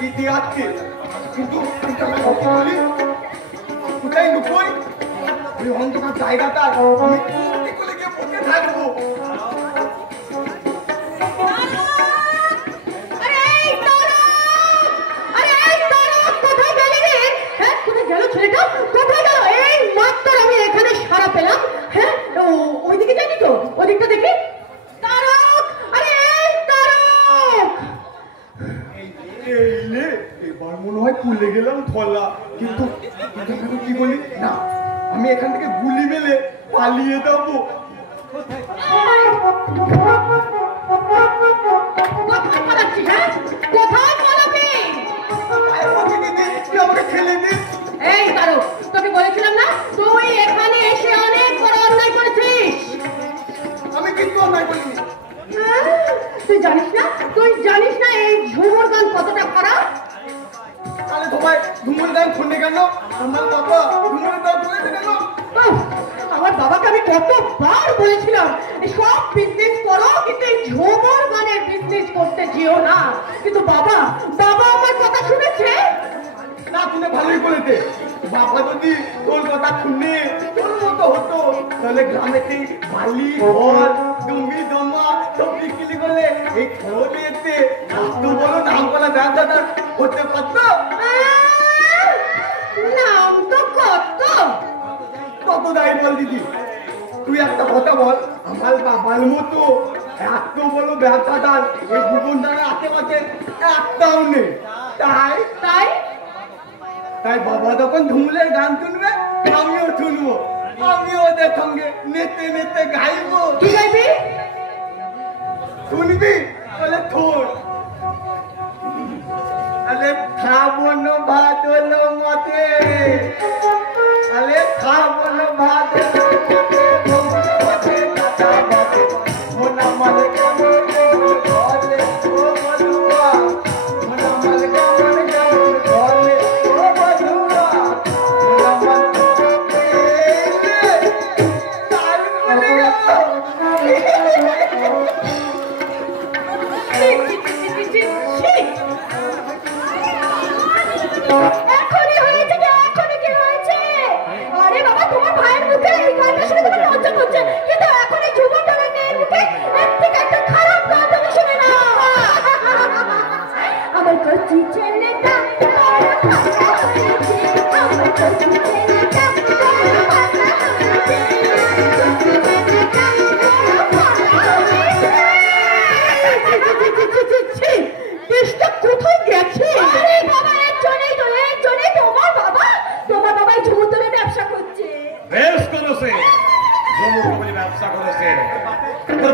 দিতে আসছে, কিন্তু বলি কোথায় লুকোই? ওই অন্ধকার জায়গাটা আমি কি করে গিয়ে বসে থাকবো? ভুলে গেলাম থলা, কিন্তু কি বলি না, আমি এখান থেকে গুলি মেলে পালিয়ে যাবো। আমাকে ঠেলে দিন। এই তারক, তোকে বলেছিলাম না তুই এখানে এসে অনেক বড় অন্যায় করেছিস। আমি কিন্তু অন্যায় করিনি। তুই জানিস না এই ঝুমুর গান কতটা খারাপ? তাহলে তোমায় ঝুমুর গান শুনতে কেন? আমার বাবা ঝুমুর গান শুনেছে কেন? আমার বাবাকে আমি কতবার বলেছিলাম সব বিজনেস করো, কিন্তু এই ঝুমুর গানের বিজনেস করতে যেও না। কিন্তু বাবা আমার কথা শুনেছে না? তুমি ভালোই বলেছে। বাবা যদি তোর কথা শুনে তোর মতো হতো, তাহলে গ্রামেতে বালি ঘর জমি জমা সব বিক্রি করলে এই খবরে এসে এত বড় নাম করা ব্যবসাটা হতে পারতো। নাম তো কত দায়ী বল দিদি, তুই একটা কথা বল, আমার বাবার মতো এত বড় ব্যবসাটার এই ভুবনদার আশেপাশে একটাও নেই। তাই বাবা যখন ঝুমুরের গান শুনবে আমিও শুনবো, আমিও ওদের সঙ্গে নেতে নেতে গাইবো। কি গাইবি? শুনবি? বলে থোর আরে খাবো না ভাত হলো মতে, আরে খাবো না ভাত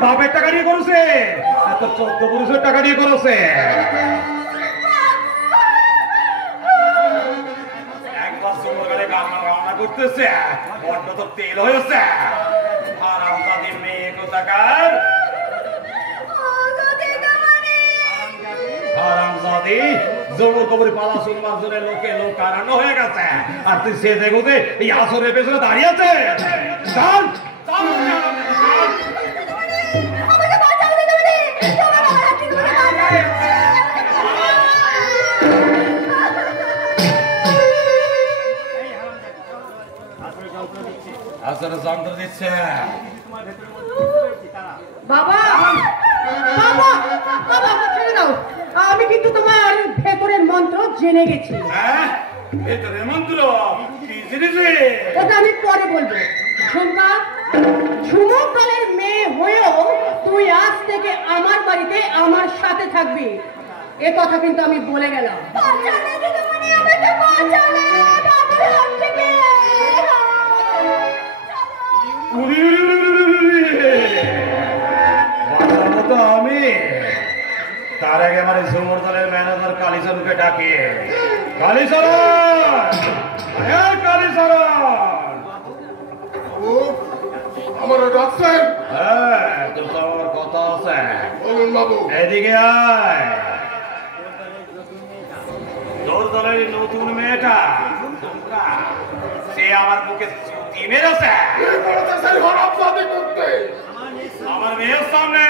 বাপের টাকা দিয়ে করেছে, এত 14 পুরুষের টাকা দিয়ে করেছে। একবার সময় রান্না করতেছে, বড্ড তো তেল হয়েছে। হারামজাদি মেয়ে কোথাকার, হারামজাদি জমুর কবরি পালা শুনবার জন্য লোকে লোক কারানো হয়ে গেছে, আর তুই সে দেখোতে এই আসরের পেছনে দাঁড়িয়ে আছে। চল যন্ত্র দিচ্ছে। বাবা ছেড়ে দাও, আমি কিন্তু তোমার ভেতরের মন্ত্র জেনে গেছি। ভেতরের মন্ত্র কি জিনিস? ওটা আমি পরে বলবো। ঝুমকা, ঝুমুর দলের মেয়ে হয়েও তুই আজ থেকে আমার বাড়িতে আমার সাথে থাকবি, এ কথা কিন্তু আমি বলে গেলাম। আমি তার আগে আমার ঝুমুর দলের ম্যানেজার কালীচরণকে ডাকি। কালীচরণ, আমার ডাক্তার। হ্যাঁ, তোর তো আমার কথা আছে। বলুন বাবু। এদিকে আয়। তোর দলের নতুন মেয়েটা সে আমার মুখে চুটি মেরেছে। আমার মেয়ের সামনে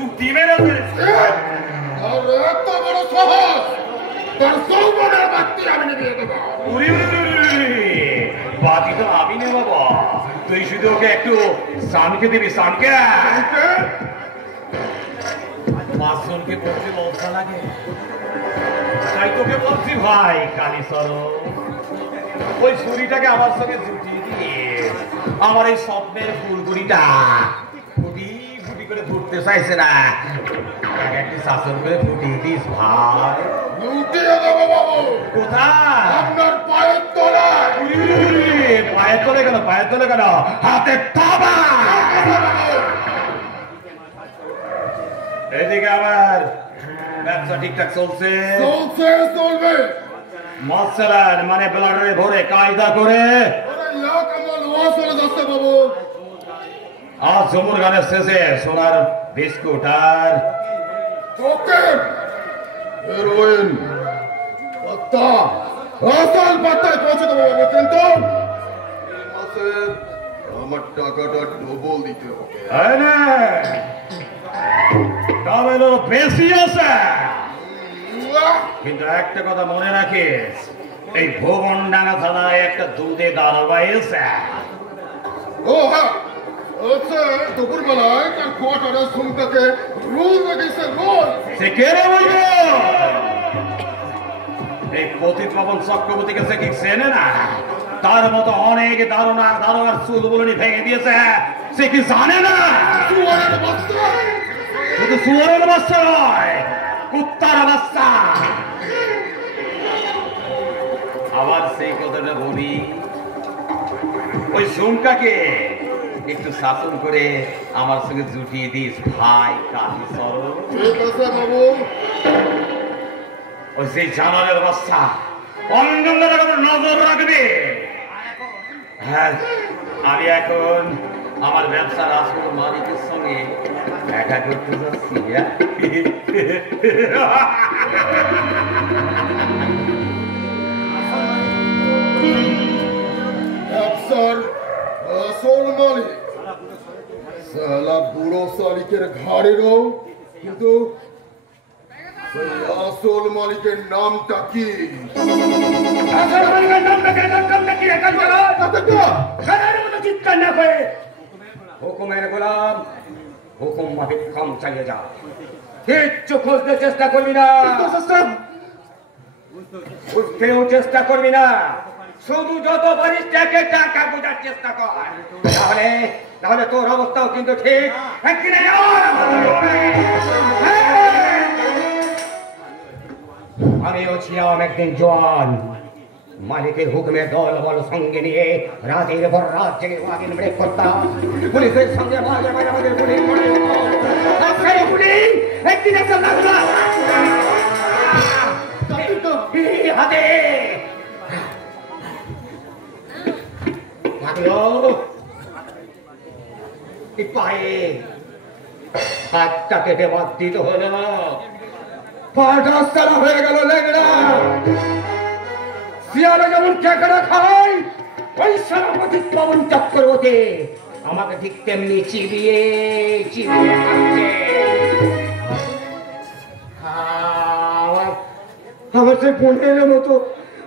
চুটি মেরে ফেলেছে। আর এত বড় সাহস তোর যৌবনের বাতি আমি নিভিয়ে দেবো। উরি উরি উরি উরি, বাতি তো আমি নেব বাবা, তুই শুধু ওকে একটু সানকে দিবি, সানকে। পাঁচজনকে বলতে লজ্জা লাগে, তাই তোকে বলছি ভাই কালী সরো, ওই ছুরিটাকে আমার সঙ্গে জুটিয়ে দিয়ে আমার এই স্বপ্নের ফুলগুড়িটা ফুটি ফুটি করে ফুটতে চাইছে না, একটি শাসন করে ফুটিয়ে দিস ভাই। লুটিয়ে দেবো বাবু। কোথায়? আপনার পায়ের তলায়। উরি উরি উরি, পায়ের তলে কেন, পায়ের তলে কেন, হাতে থাবা। এদিকে আমার ব্যবসা ঠিকঠাক চলছে? চলছে, চলবে। মশলার মানে ব্লাডারে ভরে কায়দা করে ওরে লাখ আমার লোহা চলে যাচ্ছে বাবু। আজ জমুর গানের শেষে সোনার বিস্কুট আর কোকেন, হেরোইন, পাত্তা, আসল পাত্তায় পৌঁছে দেবো বাবু, কিন্তু এই মাসে আমার টাকাটা ডবল দিতে হবে। হয় না, তবে তো বেশি আছে, কিন্তু একটা কথা মনে রাখিস, এই ভুবনডাঙ্গা থানায় একটা দুধে দারোগা এসে। ও হ্যাঁ, আচ্ছা দুপুর বেলায় তার কোয়ার্টারে সুমটাকে রোল রেখেছে, রোল। সে কে রে বলবো? এই পতিত পাবন চক্রবর্তীকে সে কি চেনে না? তার মতো অনেক দারোগার চুল বলনি ভেঙে দিয়েছে, সে কি জানে না? সুয়ারের বাচ্চা। শুধু শুয়োরের বাচ্চা নয়, কুত্তার বাচ্চা। আবার সেই কথাটা বলি, ওই ঝুমকাকে একটু শাসন করে আমার সঙ্গে জুটিয়ে দিস ভাই কালী সরো। ঠিক আছে বাবু। ওই সেই জানালের বাচ্চা অঞ্জনদার উপর নজর রাখবে। হ্যাঁ, আমি এখন আমার ব্যবসার আসল মালিকের সঙ্গে দেখা করতে যাচ্ছি। ব্যবসার আসল মালিক সালা বুড়ো শালিকের ঘাড়েরও, কিন্তু সেই আসল মালিকের নামটা কি? হুকুমের গোলাম, হুকুম মাফিক কাম চালিয়ে যা, কিচ্ছু খুঁজতে চেষ্টা করবি না, বুঝতেও চেষ্টা করবি না, শুধু যত পারিস টাকা টাকা বোঝার চেষ্টা কর, তাহলে তাহলে তোর অবস্থাও কিন্তু ঠিক। আমিও ছিলাম একদিন জোয়ান, মালিকের হুকুমের দল বল সঙ্গে নিয়ে রাতের পর রাত জেগে ওয়াগিন ব্রেক করতাম, পুলিশের সঙ্গে মাঝে মাঝে আমাদের পুলিশ করে একদিন একটা হাতে লাগলো পায়ে, হাতটা কেটে বাদ দিতে হলো, পাটা সারা হয়ে গেল লেগড়া। শিয়ালে যেমন কেকড়া খায়, ওই সেনাপতি পবন চক্রবর্তী আমাকে ঠিক তেমনি চিবিয়ে চিবিয়ে খাচ্ছে। আমার সে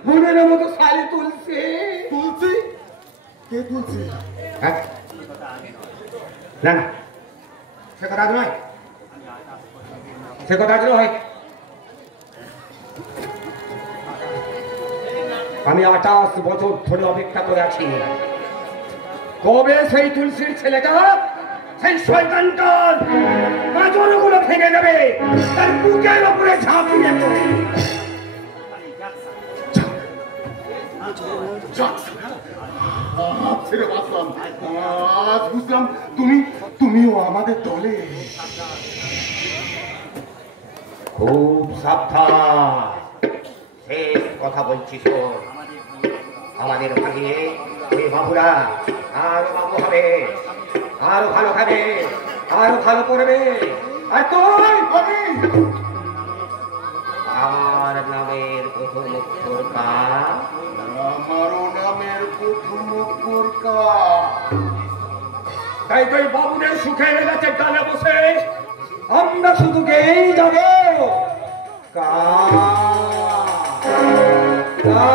বোনের মতো শাড়ি তুলছে। তুলছি? কে তুলছি? হ্যাঁ, না না, সে কথা নয়, সে কথা নয়। আমি 28 বছর ধরে অপেক্ষা করে আছি, কবে সেই তুলসীর ছেলেটা, সেই শয়তানটা পাঁচরগুলো ভেঙে দেবে, তার বুকের উপরে ঝাঁপিয়ে পড়ে। ছেড়ে বাঁচলাম, আজ বুঝলাম তুমিও আমাদের দলে। খুব সাবধান, শেষ কথা বলছি শোন, আমাদের ভাগিয়ে এই বাবুরা আরো বাবু হবে, আরো ভালো খাবে, আরো ভালো করবে, আর তুই আমার নামের প্রথম অক্ষর কা, আমারও নামের প্রথম অক্ষর কা। তাই তুই বাবুদের সুখে গেছে ডালে বসে আমরা শুধু গেয়েই যাব কা কা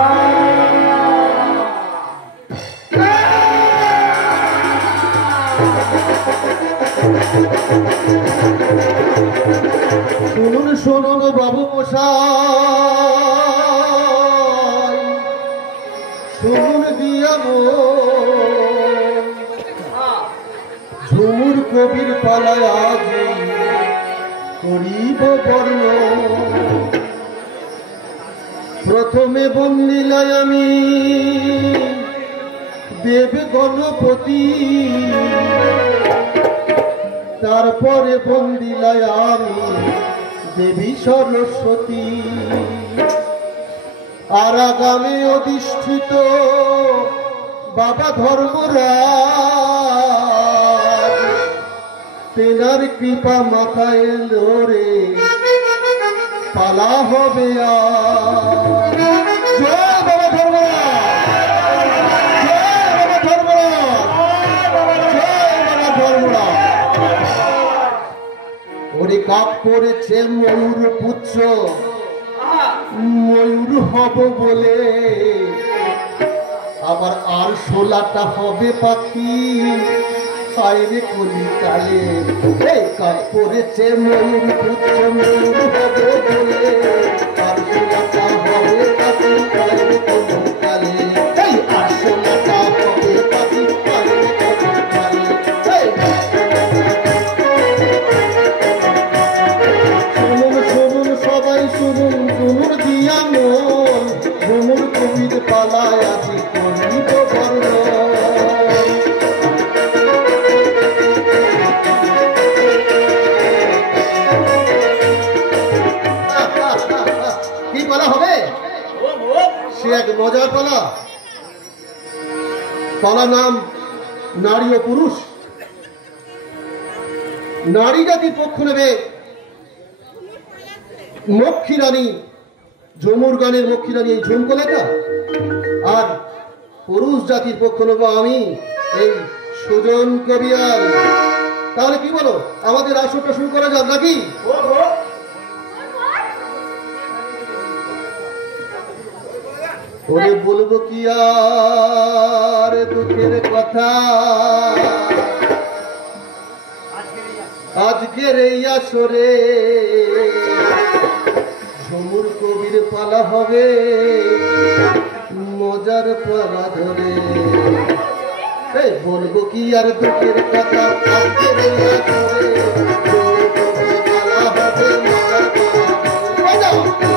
শুনুন শুনুন বাবু মশাই, শুনুন দিয়াব ঝুমুর কবির পালায় আজ করিব বর্ণ। প্রথমে বন্দিলায় আমি দেব গণপতি, তারপরে বন্দিলায় আমি দেবী সরস্বতী। আর আগামে অধিষ্ঠিত বাবা ধর্মরাজ, তেনার কৃপা মাথায় এলো রে, পালা হবে আর। জয় বাবা ধর্মরাজ, জয় বাবা ধর্মরাজ, জয় বাবা ধর্মরাজ। ওরে কাপ পড়েছে ময়ূর পুচ্ছ, ময়ূর হব বলে আবার আর 16টা হবে পাখি, হায়রে কলিকালে। এই কাপ পড়েছে ময়ূর পুচ্ছ, ময়ূর হব বলে আর 16টা হবে পাখি, হায়রে কলিকালে। এই আর 16টা হবে পাখি, হায়রে কলিকালে। শুনুন শুনুন সবাই শুনুন, শুনুন দিয়া মন, ঝুমুর কবির পালায় আছি করিব বর্ণ। কি পালা হবে? সে এক মজার পালা। পালা নাম নারী ও পুরুষ। নারী জাতির পক্ষ নেবে মক্ষী রানী, ঝুমুর গানের মক্ষী রানী এই ঝুমকোলেখা। আর পুরুষ জাতির পক্ষ নেব আমি, এই সুজন কবিয়াল। তাহলে কি বলো, আমাদের আসরটা শুরু করা যাক নাকি? ওরে বলবো কি আর দুঃখের কথা, আজকের এই আসরে ঝুমুর কবির পালা হবে মজার পালা ধরে। এই বলবো কি আর দুঃখের কথা, আজকের এই আসরে ঝুমুর কবির পালা হবে মজার পালা ধরে।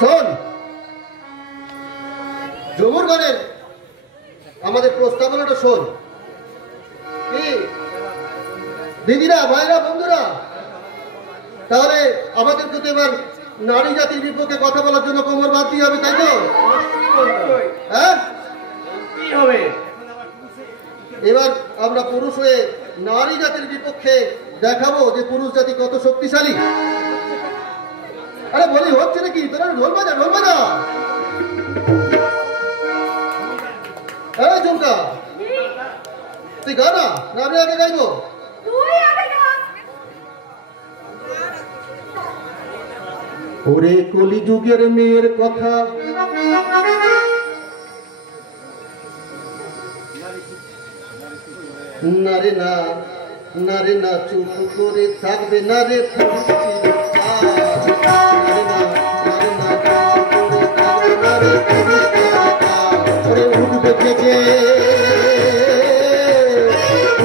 শোন, ঝুমুর গানের আমাদের প্রস্তাবনাটা শোন। কি দিদিরা, ভাইরা, বন্ধুরা, তাহলে আমাদের কিন্তু এবার নারী জাতির বিপক্ষে কথা বলার জন্য কোমর বাঁধতে হবে, তাই তো? হ্যাঁ, কি হবে? এবার আমরা পুরুষ হয়ে নারী জাতির বিপক্ষে দেখাবো যে পুরুষ জাতি কত শক্তিশালী। আরে বলি হচ্ছে নাকি? তোরা ঢোল বাজা, ঢোল বাজা। এই ঝুমকা, তুই গা না, আমি আগে গাইবো। ওরে কলিযুগের মেয়ের কথা, নারে না, নারে না, চুপ করে থাকবে না রে উঠবে থেকে,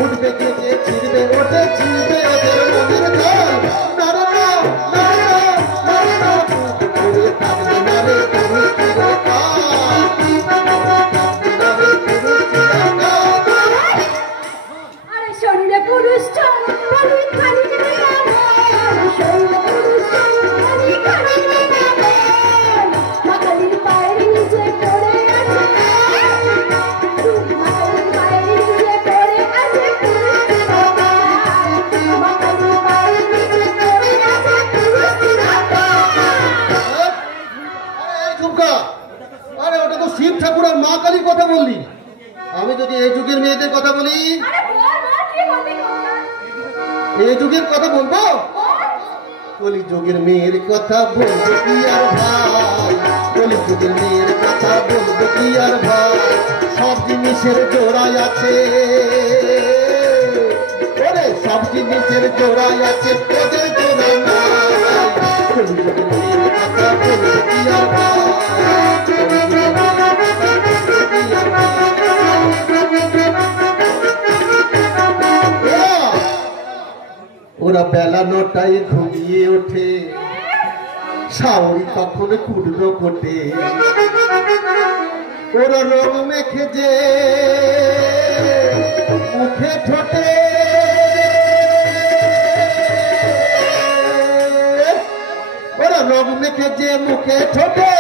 উঠবে থেকে, ছিড়বে ওঠে, ছিড়বে ওদের মনের জল। নারে না, নারে না, নারে না, চুপ করে থাকবে না রে পুরুষ চিরকাল। আরে শরীরে পুরুষ চলি খালি শরীরে পুরুষ চলি খালি বাঁকুড়ার মা কালীর কথা বললি, আমি যদি এই যুগের মেয়েদের কথা বলি, এই যুগের কথা বলবো, কলি যুগের মেয়ের কথা বলবো কি আর ভাই, কলি যুগের মেয়ের কথা বলবো কি আর ভাই, সব জিনিসের জোড়াই আছে, ওরে সব জিনিসের জোড়াই আছে, তোদের জোড়া নাই, কলি যুগের মেয়ের কথা বলবো কি আর ভাই, কলি যুগের মেয়ের কথা বলবো কি আর ভাই। ওরা বেলা 9টায় ঘুমিয়ে ওঠে, শাওরি তখন কুড়লো কোটে, ওরা রং মেখে যে মুখে ঠোঁটে, ওরা রং মেখে যে মুখে ঠোঁটে,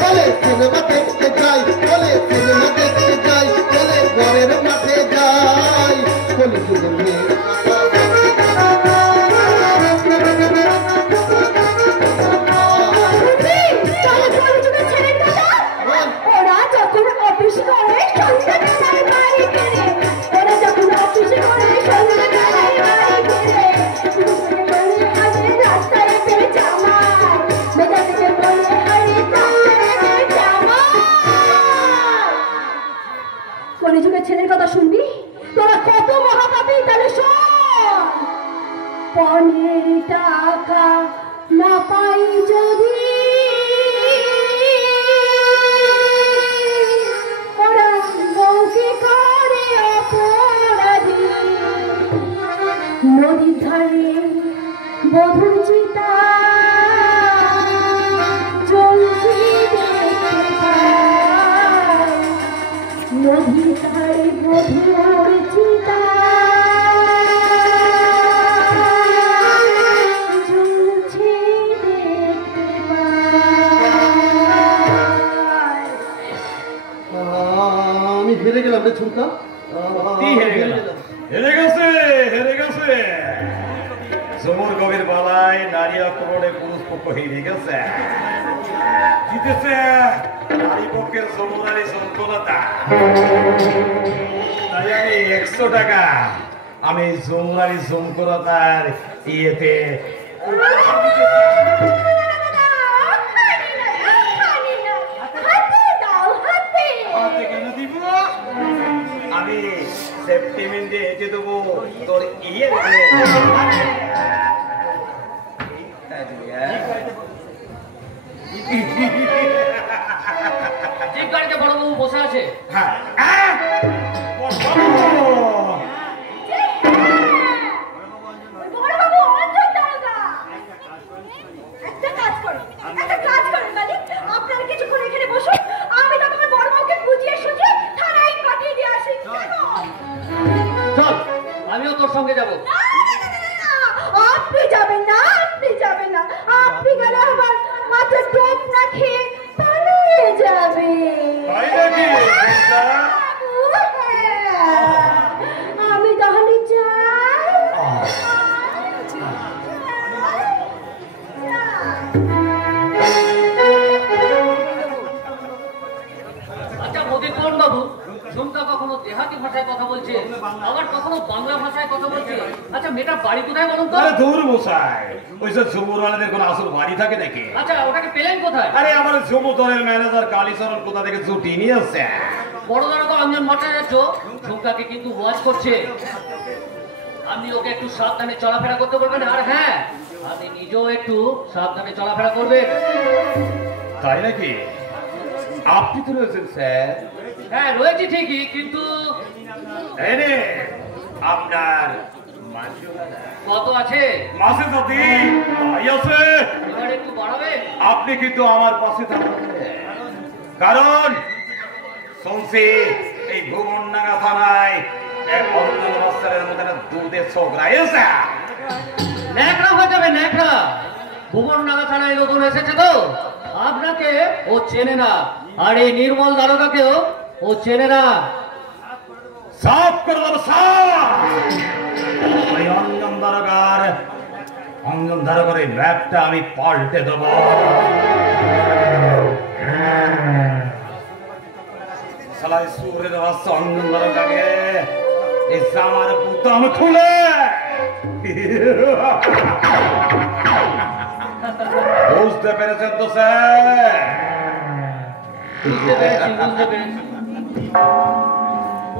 বলে সিনেমা দেখতে যাই, বলে সিনেমা দেখতে যাই, বলে ঘরের মাঠে যাই, বলে সিনেমা ছেলের কথা শুনবি, তোরা কত মহাপাপী, তাহলে শোন। পনের টাকা না পাই যদি ওরা বউকে করে অপরাধী, নদীর ধারে বধুর চিতা চলছে দেখতে পাই, নদীর ধারে বধুর চিতা চলছে দেখতে পাই। আমি হেরে গেলাম রে ঝুমকা, হেরে গেছে, হেরে গেছে। ঝুমুর কবির বালায় নারী আক্রমণে পুরুষ পক্ষ হেরে গেছে, জিতেছে নারী পক্ষের ঝুমুরারি সন্তুলতা। তাই আমি 100 টাকা আমি ঝুমুরারি সন্তুলতার ইয়েতে আমি সেপ্টেম্বরে এসে দেবো তোর ইয়ে ঠিক গাড়িতে বড়বাবু বসে আছে। চল আমিও তোর সঙ্গে যাবো। আপনি যাবেন না, আপনি যাবেন না, আপনি গেলে আমার মাথা টোপ না খেয়ে পালিয়ে যাবে। আমি তাহলে যাই। আচ্ছা মধুকরণ বাবু, ঝুমকা কখনো দেহাতি ভাষায় কথা বলছে, আবার কখনো বাংলা ভাষায় কথা বলছে। আচ্ছা মেয়েটার বাড়ি কোথায় বলুন তো? আরে দূর মশাই, ওইসব ঝুমুরওয়ালাদের কোনো আসল বাড়ি থাকে নাকি? আচ্ছা ওটাকে পেলেন কোথায়? আরে আমার ঝুমুতলের ম্যানেজার কালীচরণ কোথা থেকে ছুটি নিয়ে আসছে। বড় দারোগা অঞ্জন ভট্টাচার্য ঝুমকাকে কিন্তু ওয়াচ করছে। আপনি ওকে একটু সাবধানে চলাফেরা করতে বলবেন, আর হ্যাঁ আপনি নিজেও একটু সাবধানে চলাফেরা করবেন। তাই নাকি? আপনি তো রয়েছেন স্যার। হ্যাঁ রয়েছি ঠিকই, কিন্তু এই রে, আপনার কত আছে? মাসে যদি তাই আছে, এবার একটু বাড়াবেন। আপনি কিন্তু আমার পাশে থাকবেন, কারণ শুনছি এই ভুবনডাঙ্গা থানায় এক অঞ্জন মাস্টারের মধ্যে একটা দুধের ছোকরা এসে ন্যাকড়া হয়ে যাবে, ন্যাকড়া। ভুবনডাঙ্গা থানায় নতুন এসেছে তো, আপনাকে ও চেনে না, আর এই নির্মল দারোগাকেও ও চেনে না। সাফ করে দেবো, সাফ। ওই অঞ্জন দারোগার এই ম্যাপটা আমি পাল্টে দেবো। শালা সুরের বাচ্চা অঞ্জন ধরটাকে এই জামার বুতাম খুলে বুঝতে পেরেছেন তো স্যার? বুঝতে পেরেছি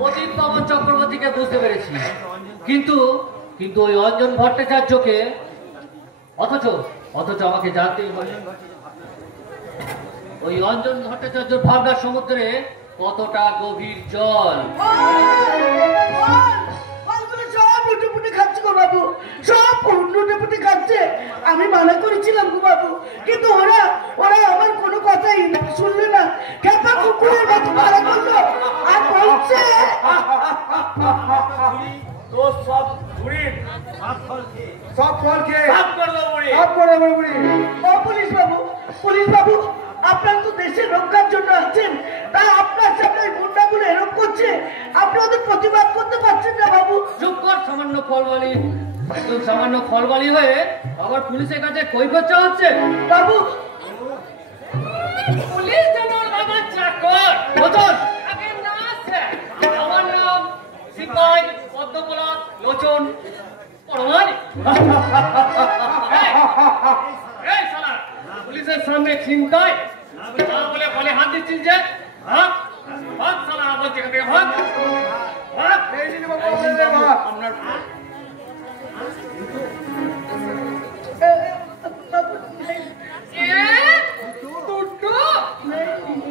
অজিত পবন চক্রবর্তীকে বুঝতে পেরেছি, কিন্তু কিন্তু ওই অঞ্জন ভট্টাচার্যকে অথচ আমাকে জানতেই হবে ওই অঞ্জন ভট্টাচার্যর ভাবনার সমুদ্রে কতটা গভীর জল। সব লুটেপুটে খাচ্ছে গো বাবু, সব লুটেপুটে খাচ্ছে। আমি মানা করেছিলাম গো বাবু, কিন্তু ওরা আমার কোনো কথাই শুনলে না। খেপা কুকুরের মতো মারা করলো আর বলছে সব ফল খেয়ে ও পুলিশ বাবু আপনার তো দেশের রক্ষার জন্য আছেন, তা আপনার সামনে গুন্ডাগুলো এরকম করছে, আপনি ওদের প্রতিবাদ করতে পারছেন না বাবু। চুপ কর, সামান্য ফলবালি, একদম সামান্য ফলবালি হয়ে আবার পুলিশের কাছে কৈফিয়ত চাওয়াচ্ছে। বাবু পুলিশ যেন আমার চাকর লোচন, আগে না স্যার, আমার নাম সিপাই পদ্মপলাশ লোচন পরমানি। এই শালা পুলিশের সামনে চিন্তায় বলে বলে হাত দিচ্ছিস যে? ভাগ ভাগ শালা, বলছে এখান থেকে ভাগ ভাগ। আপনার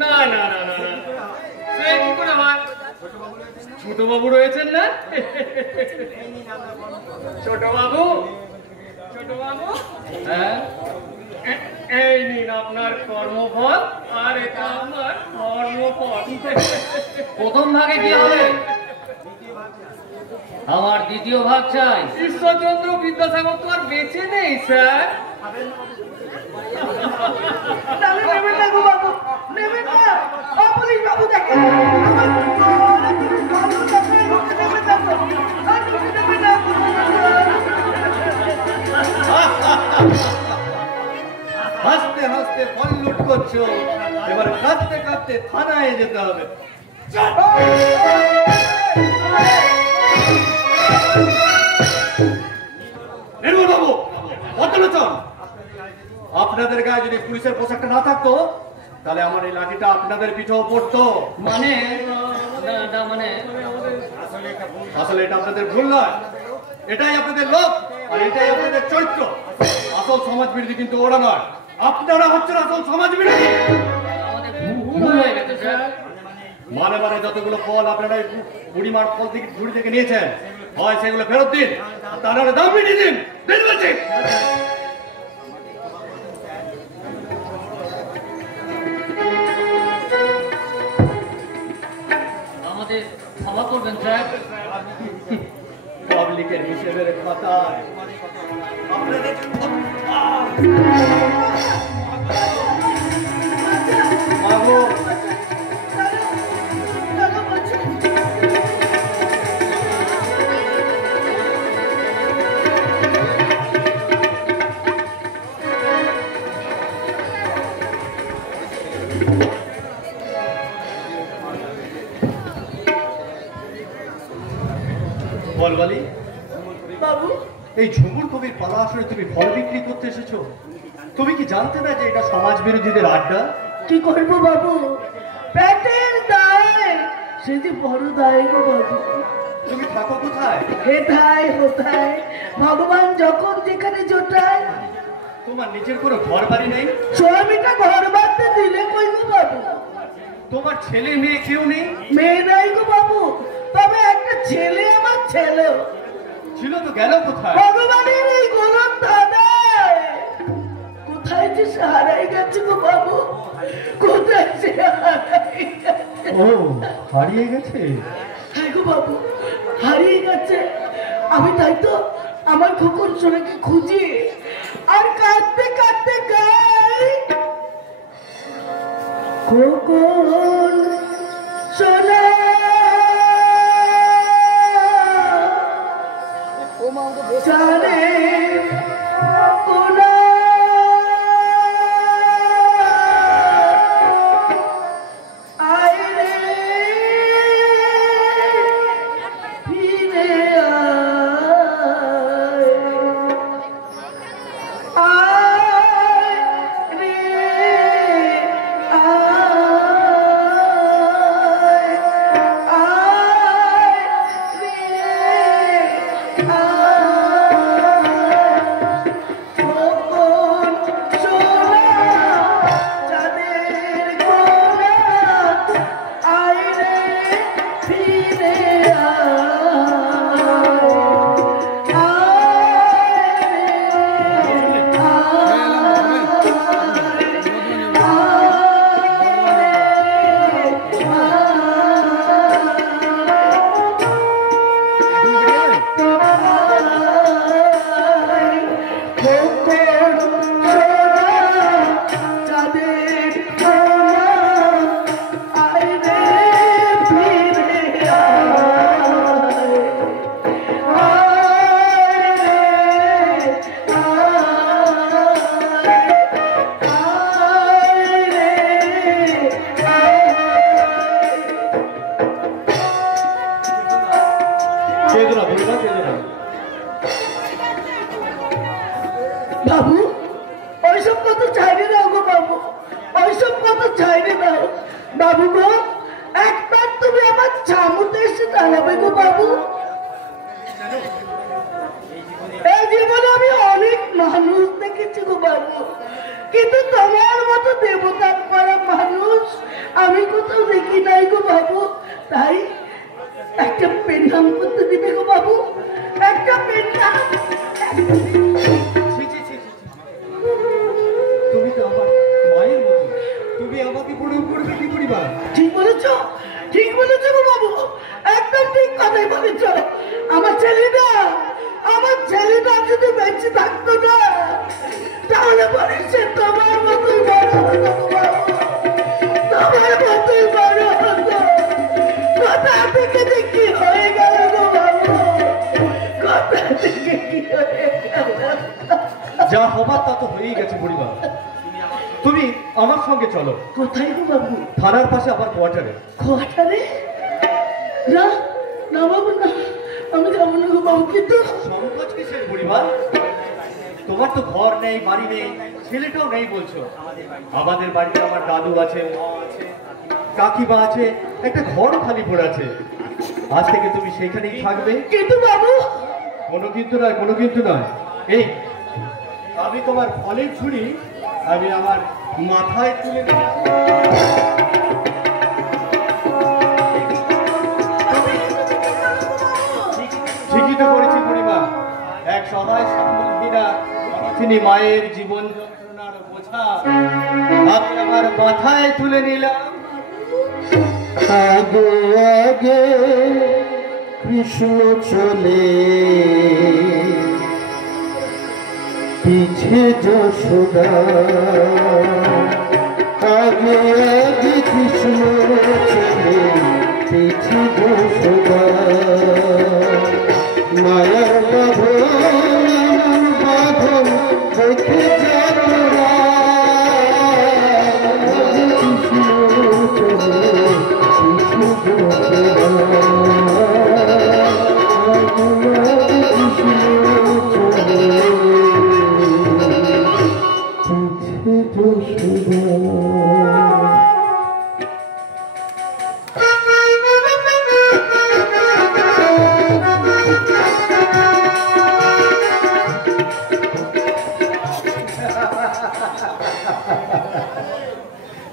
না না না না, সে কি করে হয়? ছোট বাবু রয়েছেন না? ছোট বাবু হ্যাঁ, এই নিন আপনার কর্মফল, আর এটা আমার কর্মফল। প্রথম ভাগে কি হবে? আমার দ্বিতীয় ভাগ চাই। ঈশ্বরচন্দ্র বিদ্যাসাগর তো আর বেঁচে নেই স্যার। নেবেন না গো বাবু, নেবেন না। ও পুলিশ বাবু দেখেন আমার হাসতে হাসতে ফল লুট করছো, এবার কাঁদতে কাঁদতে থানায় যেতে হবে। নির্মলবাবু, ভদ্রলোচন, আপনাদের গায়ে যদি পুলিশের পোশাকটা না থাকতো তাহলে আমার এই লাঠিটা আপনাদের পিঠেও পড়তো। মানে না মানে আসলে এটা আপনাদের ভুল নয়, এটাই আপনাদের লোক আর এটাই আপনাদের চরিত্র। আসল সমাজ বিরোধী কিন্তু ওরা নয়, আপনারা হচ্ছেন আসল সমাজ বিরোধী। আমাদের ভুল হয়ে গেছে স্যার। মানে মানে যতগুলো ফল আপনারা এই বুড়িমার ফল থেকে ঝুড়ি থেকে নিয়েছেন, হয় সেগুলো ফেরত দিন, আর তা নাহলে দাম মিটিয়ে দিন। দিন বলছি। আমাদের ক্ষমা করবেন স্যার। পাবলিকের হিসেবের খাতায় আপনাদের বাবু, বলবালি বাবু এই ঝুমুর কবির পালা আসলে তুমি ফল বিক্রি করতে এসেছো? তুমি কি জানতে না যে এটা সমাজ বিরোধীদের আড্ডা? কি করবো বাবু, পেটের দায় সে যে বড় দায় গো বাবু। তুমি থাকো কোথায়? হেথায় হোথায় ভগবান যখন যেখানে জোটায়। তোমার নিজের কোনো ঘর বাড়ি নেই? স্বামীটা ঘর বাঁধতে দিলে কই গো বাবু? তোমার ছেলে মেয়ে কেউ নেই? মেয়ে নাই গো বাবু, তবে একটা ছেলে আমার ছেলেও। ছিল তো গেল কোথায়? ভগবানের এই গোলক দাদায় কোথায় যে সে হারাই গেছে গো বাবু, কোথায় সে হারাই গেছে। ও, হারিয়ে গেছে? হ্যাঁ গো বাবু, হারিয়ে গেছে। আমি তাই তো আমার খোকন সোনাকে খুঁজি আর কাঁদতে কাঁদতে গাই, খোকন সোনা জানে কোনা আয় রে কেঁদো না বুড়িমা, কেঁদো না। বাবু ওইসব কথা চাইবে না গো বাবু, ওইসব কথা চাইবে না বাবু গো। একবার তুমি আমার চামুতে এসে দাঁড়াবে গো বাবু। এই জীবনে আমি অনেক মানুষ দেখেছি গো বাবু, কিন্তু তোমার মতো দেবতা করা মানুষ আমি কোথাও দেখি নাই গো বাবু। তাই একটা পেন্ডাম করতে দিবে গো বাবু, একটা পেন্ডাম। তুমি তো আমার মায়ের মতো, তুমি আমাকে প্রণাম করবে কি পরিবার? ঠিক বলেছ, ঠিক বলেছ গো বাবু, একদম ঠিক কথাই বলেছ। আমার ছেলেটা যদি বেঁচে থাকতো না, তাহলে পরে সে তোমার মতোই বড় হতো গো বাবু, তোমার মতোই বড় হতো। কোথা থেকে যে কি হয়ে গেল গো বাবু, কোথা থেকে কি হয়ে গেল। যা হবার তা তো হয়েই গেছে পরিবার। তুমি আমার সঙ্গে চলো কোথায় গো বাবু? থানার পাশে আমার কোয়ার্টারে। কোয়ার্টারে? না না বাবু না, আমি যাবো না গো বাবু। কিন্তু সংকোচ কিসের পরিবার? তোমার তো ঘর নেই, বাড়ি নেই, ছেলেটাও নেই বলছো। আমাদের বাড়িতে আমার দাদু আছে, মা আছে, কাকিমা আছে, একটা ঘর খালি পড়ে আছে। আজ থেকে তুমি সেইখানেই থাকবে। কিন্তু বাবু, কোনো কিন্তু নয়, কোনো কিন্তু নয়। এই আমি তোমার ফলের ছুরি আমি আমার মাথায় তুলে দিলাম। ঠিকই তো করেছি পরিমা। এক সহায় সম্বলহীনা তিনি মায়ের জীবন যন্ত্রণার বোঝা আমি আমার মাথায় তুলে নিলাম। আগে আগে কৃষ্ণ চলে, পিছে যশোদা। আগে আগে কৃষ্ণ চলে, পিছে যশোদা। মায়ার বাঁধন এমন বাঁধন দেখে যারা, কৃষ্ণ চলে পিছে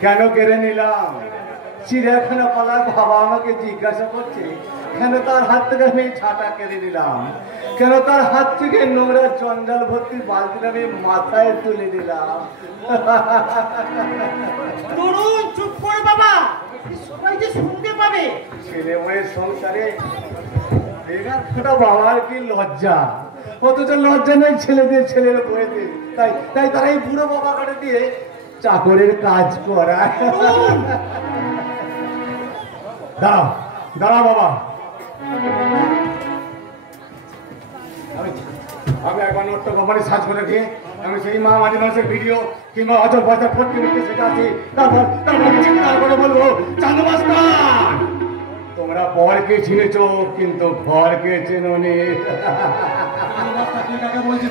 কেন কেড়ে নিলাম? চিড়িয়াখানা পালার বাবা আমাকে জিজ্ঞাসা করছে কেন তার হাত থেকে আমি ছাতা কেড়ে নিলাম, কেন তার হাত থেকে নোংরা জঞ্জাল ভর্তি বালতি আমি মাথায় তুলে দিলাম। তরুণ চুপ করে বাবা, সবাই যে শুনতে পাবে। ছেলে মেয়ের সংসারে বেগার ফোটা বাবার কি লজ্জা, অথচ লজ্জা নেই ছেলেদের ছেলের বইতে। তাই তাই তারা এই বুড়ো বাবা কাটে দিয়ে চাকরের কাজ করায়। দাঁড়াও দাঁড়াও বাবা, আমি একবার নোট্ট কোম্পানি সার্চ করে রেখে আমি সেই মা মাঝে মানুষের ভিডিও কিংবা অচল পয়সা ফটকে মিটকে সেটা আছে। তারপর চিৎকার করে বলবো চান্দু মাস্টার তোমরা পরকে চিনেছো কিন্তু ঘরকে চেনোনি।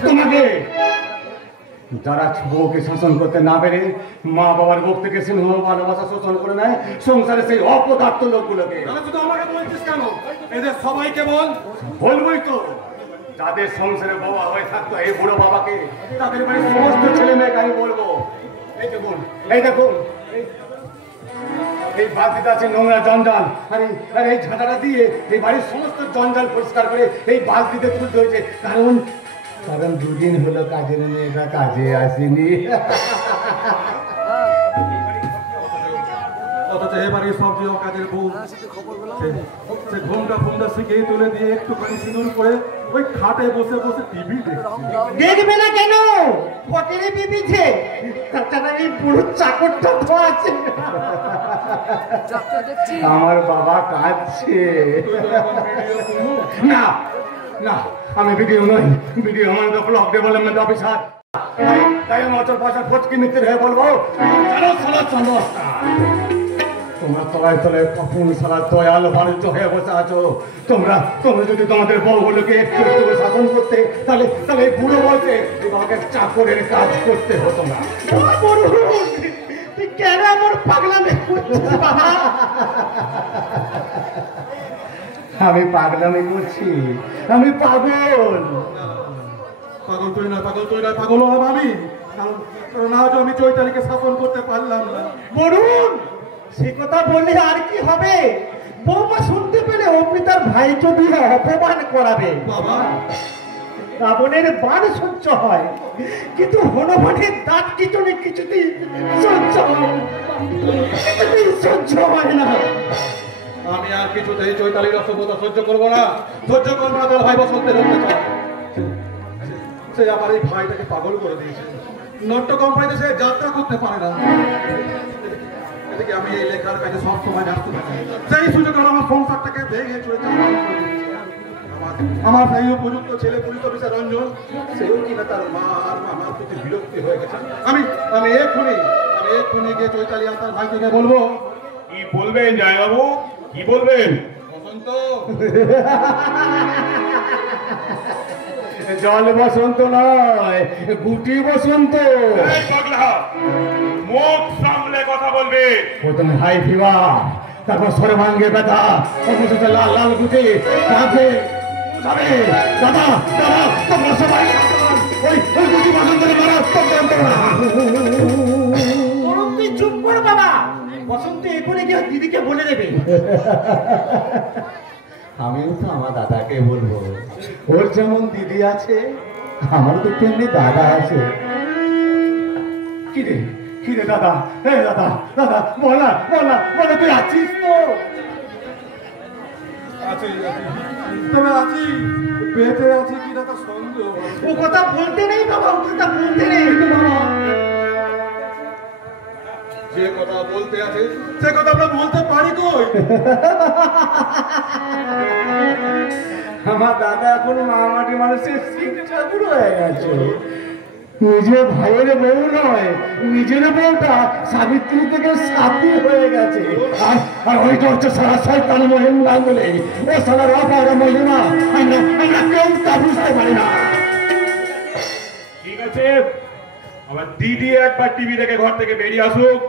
তোমাকে যারা বউকে শাসন করতে না পেরে মা বাবার বুক থেকে স্নেহ ভালোবাসা শোষণ করে নেয় সংসারে সেই অপদার্থ লোকগুলোকে। শুধু আমাকে বলছিস কেন? এদের সবাইকে বল। বলবোই তো, যাদের সংসারে বাবা হয়ে থাকতো এই বুড়ো বাবাকে, তাদের বাড়ির সমস্ত ছেলে মেয়েকে আমি বলবো এই দেখুন, এই দেখুন এই বালতিতে আছে নোংরা জঞ্জাল, আর এই ঝাঁটাটা দিয়ে এই বাড়ির সমস্ত জঞ্জাল পরিষ্কার করে এই বালতিতে তুলতে হয়েছে। কারণ দুদিন হলো কাজের মেয়েটা কাজে আসেনি। অথচ এবারে সব যে কাজের বউ সে ঘুমটা ফুমটা শিখে তুলে দিয়ে একটুখানি সিঁদুর করে ওই খাটে বসে বসে টিভি দেখবে না কেন? হোটেলে বিবিছে, তাছাড়া এই পুরো চাকরটা তো আছে। আমার বাবা কাঁদছে। না না, আমি ভিডিও নই, ভিডিও আমার ব্লক ডেভেলপমেন্ট অফিসার। তাই আমি অচল পয়সা ফটকি মিত্র হয়ে বলবো চলো চলো চলো। তোমার তলায় তলায় কখন সারা দয়াল বাণিজ্য হয়ে বসে আছো। তোমরা যদি তোমাদের বউগুলোকে একটু একটু করে শাসন করতে, তাহলে এই বুড়ো বয়সে তোমাকে চাকরের কাজ করতে হতো না। তুই কেন আমার পাগলামে করছিস বাবা? আমি পাগলামি করছি? আমি পাগল? পাগল তুই না, পাগল হলাম আমি। কারণ আজ আমি চৈতালিকে শাসন করতে পারলাম না। বলুন, সে কথা বললে আর কি হবে? বৌমা শুনতে পেলে অমনি তার ভাইকে দিয়ে অপমান করাবে। বাবা, রাবণের বাণ সহ্য হয়, কিন্তু হনুমানের দাঁত কিছুতেই সহ্য হয় না। আমি আর কিছুতেই চৈতালির অসভ্যতা সহ্য করবো না। তার ভাই বসন্তের অত্যাচার। সে আমার এই ভাইটাকে পাগল করে দিয়েছে। নট্য কোম্পানিতে সে যাত্রা করতে পারে না। এদিকে আমি এই লেখার কাজে সবসময় ব্যস্ত থাকি। সেই সুযোগে আমার সংসারটাকে ভেঙে চলে আমার সেই উপযুক্ত ছেলে পুলিশ অফিসার রঞ্জন, সেও কিনা তার মা আর মামার প্রতি বিরক্তি হয়ে গেছে। আমি এক্ষুনি গিয়ে চৈতালি আর তার ভাইকে বলবো। কি বলবেন জয়বাবু, কি বলবেন? বসন্ত, জল বসন্ত নয়, গুটি বসন্ত। এই পাগলা, মুখ সামলে কথা বলবে। প্রথমে হাই ফিভার, তারপর সর্বাঙ্গে ব্যথা, অবশেষে লাল লাল গুটি কাঁধে। দাদা তোমরা সবাই ওই গুটি বসন্তের মারাত্মক যন্ত্রণা। তুই চুপ কর বাবা। বসন্ত এখনই গিয়ে দিদিকে বলে দেবে। আমিও তো আমার দাদাকে বলবো। ওর যেমন দিদি আছে, আমার তো তেমনি দাদা আছে। কিরে দাদা, দাদা বলা তুই আছিস তো? তবে আছি, বেঁচে আছি কিনা তার সন্দেহ। ও কথা বলতে নেই বাবা, ও কথা বলতে নেই বাবা। যে কথা বলতে আছে সে কথা আমরা বলতে পারি কই? আমার দাদা এখন মামাটি মানুষের ঠাকুর হয়ে গেছে। নিজের ভাইয়ের বউ নয়, নিজের বউটা সাবিত্রী থেকে সাথী হয়ে গেছে। আর ওইটা হচ্ছে সারা শয়তান মহিমা বলে। ও সারা অপার মহিমা আমরা কেউ তা বুঝতে পারি না। ঠিক আছে, আমার দিদি একবার টিভি দেখে ঘর থেকে বেরিয়ে আসুক,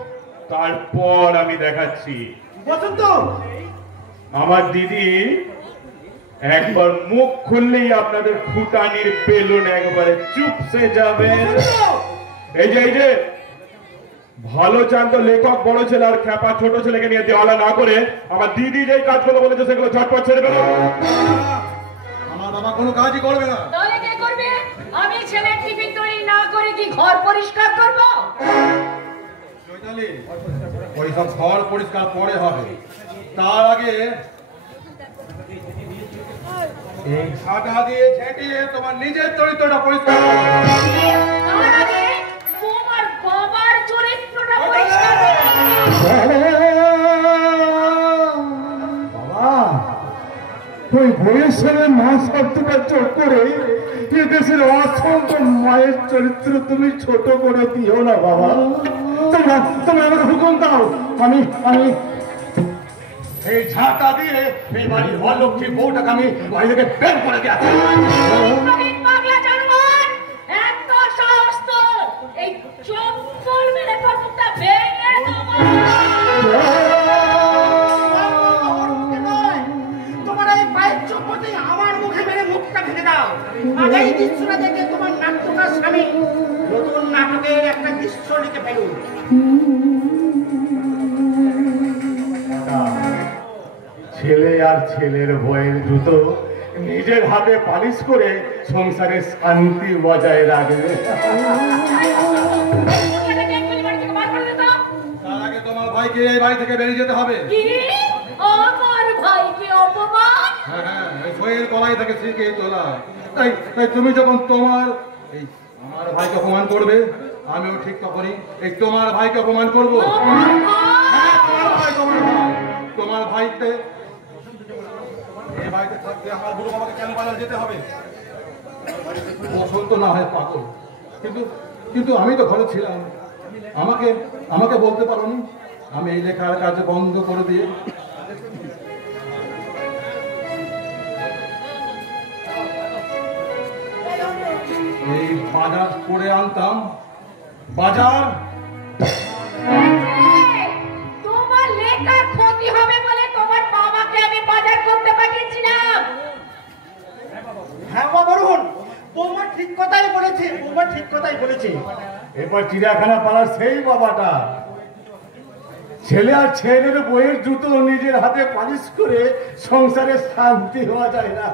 তারপর আমি দেখাচ্ছি। বসন্ত, আমার দিদি একবার মুখ খুললেই আপনাদের ফুটানির বেলুন একবারে চুপসে যাবে। এই যে ভালো চান তো লেখক বড় ছেলে আর খ্যাপা ছোট ছেলেকে নিয়ে দেওয়ালা না করে আমার দিদি যেই কাজগুলো বলেছে সেগুলো ঝটপট ছেড়ে দেবো। আমার বাবা কোনো কাজই করবে না। তাহলে কে করবে? আমি ছেলের টিফিন তৈরি না করে কি ঘর পরিষ্কার করব? চৈতালি, ওই সব ঘর পরিষ্কার পরে হবে। তার আগে এই ছাটা দিয়ে ঝেঁটিয়ে তোমার নিজের চরিত্রটা পরিষ্কার করো। তার আগে তোমার বাবার চরিত্রটা পরিষ্কার করতে বাবা, ওই বয়সের মা শব্দটা চোখ করে এ দেশের অসংখ্য মায়ের চরিত্র তুমি ছোট করে দিও না বাবা। তোমরা আমাকে হুকুম দাও, আমি এই ঝাঁটা দিয়ে এই বাড়ির অলক্ষী বউটাকে আমি বাড়ি থেকে বের করে দিয়েছি। পাগলা জানোয়ার, এত সাহস তোর! এই চপ্পল মেরে তোর মুখটা ভেঙে দেবো। তোমার এই পায়ের চপ্পতে আমার মুখে মেরে মুখটা ভেঙে দাও। আর এই দৃশ্যটা দেখে তোমার নাট্যকার স্বামী নতুন নাটকের একটা দৃশ্য লিখে ফেলুন। ছেলে আর ছেলের বইয়ের জুতো নিজের হাতে পালিশ করে সংসারে শান্তি বজায় রাখবে। তার আগে তোমার ভাইকে এই বাড়ি থেকে বেরিয়ে যেতে হবে। কি? আমার ভাইকে অপমান? হ্যাঁ, এই শোয়ের গলায় থেকে শিখে তোলা। তাই তুমি যখন আমার ভাইকে অপমান করবে, আমিও ঠিক তখনই এই তোমার ভাইকে অপমান করবো। হ্যাঁ, তোমার ভাইকে এই বাড়িতে থাকতে আমার বুড়ো বাবাকে কেন বাজারে যেতে হবে? বসন্ত না হয় পাগল, কিন্তু আমি তো ঘরে ছিলাম। আমাকে বলতে পারোনি আমি এই লেখার কাজ বন্ধ করে দিয়ে এই বাজার করে আনতাম। বাজার তোমার লেখার ক্ষতি হবে বলে তোমার বাবাকে আমি বাজার করতে পাঠিয়েছিলাম। হ্যাঁ বাবা রোহন, বৌমা ঠিক কথাই বলেছে, বৌমা ঠিক কথাই বলেছে। এবার চিড়িয়াখানা পাড়ার সেই বাবাটা ছেলে আর ছেলের বইয়ের জুতো নিজের হাতে পালিশ করে সংসারে শান্তি হওয়া যায় না।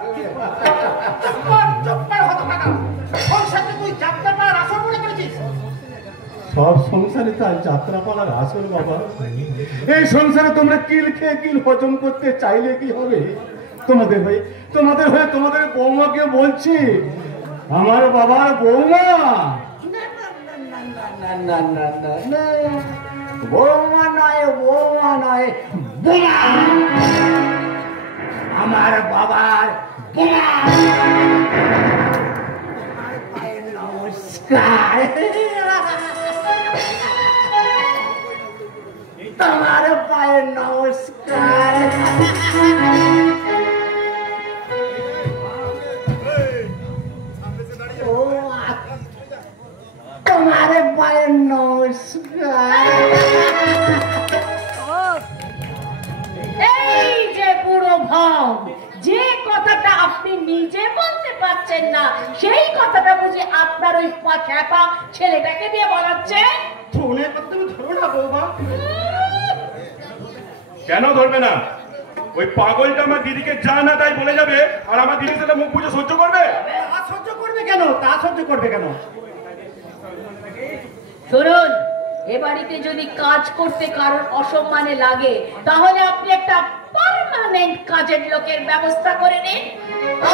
সব সংসারে তার যাত্রা পালার আসল বাবা। এই সংসারে তোমরা কিল খেয়ে কিল হজম করতে চাইলে কি হবে? তোমাদের হয়ে তোমাদের বৌমাকে বলছি, আমার বাবার বৌমা বৌমা নয়, বৌমা নয়, বোমা। আমার বাবার বোমা। নমস্কার। তোমার পায়ে নমস্কার। তোমার পায়ে নমস্কার। এই যে বুড়ো ভাও, যে কথাটা আপনি নিজে বলতে পারছেন না সেই কথাটা বুঝি আপনার ওই খ্যাপা ছেলেটাকে দিয়ে বলাচ্ছে। ধরনের কথা তুমি ধরো না বৌমা। কেন ধরবে না? ওই পাগলটা আমার দিদিকে যা না তাই বলে যাবে, আর আমার দিদি সেটা মুখ বুঝে সহ্য করবে? তা সহ্য করবে কেন? তা সহ্য করবে কেন? শুনুন, এ বাড়িতে যদি কাজ করতে কারোর অসম্মানে লাগে তাহলে আপনি একটা পার্মানেন্ট কাজের লোকের ব্যবস্থা করে নিন।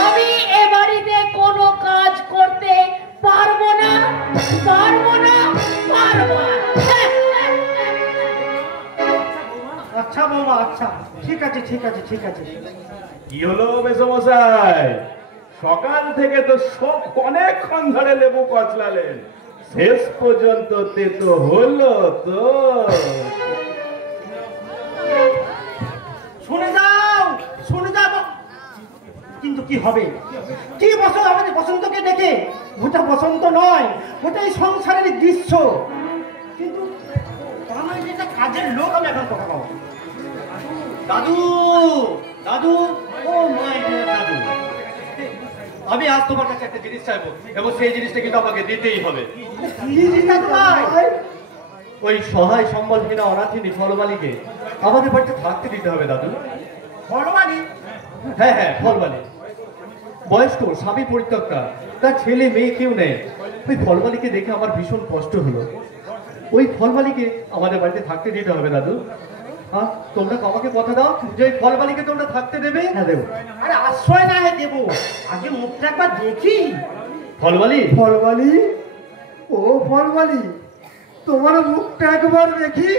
আমি এ বাড়িতে কোনো কাজ করতে পারবো না, পারবো না, পারবো না। আচ্ছা বৌমা, আচ্ছা, ঠিক আছে, ঠিক আছে, ঠিক আছে। কি হলো মেসোমশাই? সকাল থেকে তো সব অনেকক্ষণ ধরে লেবু কচলালেন, শেষ পর্যন্ত তেতো হলো তো? শুনে যাও, শুনে যাও। কিন্তু কি হবে? কি বসন্ত আমাদের বসন্তকে দেখে? ওটা বসন্ত নয়, ওটা এই সংসারের দৃশ্য। কিন্তু আমার যেটা কাজের লোক, আমি এখন কথা পাবো। দাদু, দাদু, ও মাই ডিয়ার দাদু, আমি আজ তোমার কাছে একটা জিনিস চাইবো, এবং সেই জিনিসটা কিন্তু আমাকে দিতেই হবে। ওই সহায় সম্বলহীনা অনাথিনী ফলবালিকে আমাদের বাড়িতে থাকতে দিতে হবে দাদু। ফলবালি? হ্যাঁ হ্যাঁ, ফলবালি। বয়স্ক, স্বামী পরিত্যক্তা, তার ছেলে মেয়ে কেউ নেই। ওই ফলবালিকে দেখে আমার ভীষণ কষ্ট হলো। ওই ফলবালিকে আমাদের বাড়িতে থাকতে দিতে হবে দাদু। হ্যাঁ, তোমরা আমাকে কথা দাও যে ওই ফলবালিকে তোমরা থাকতে দেবে। হ্যাঁ দেবো। আরে আশ্রয় না হয় দেবো, আগে মুখটা একবার দেখি। ফলবালি, ফলবালি, ও ফলবালি, তোমার মুখটা একবার দেখি।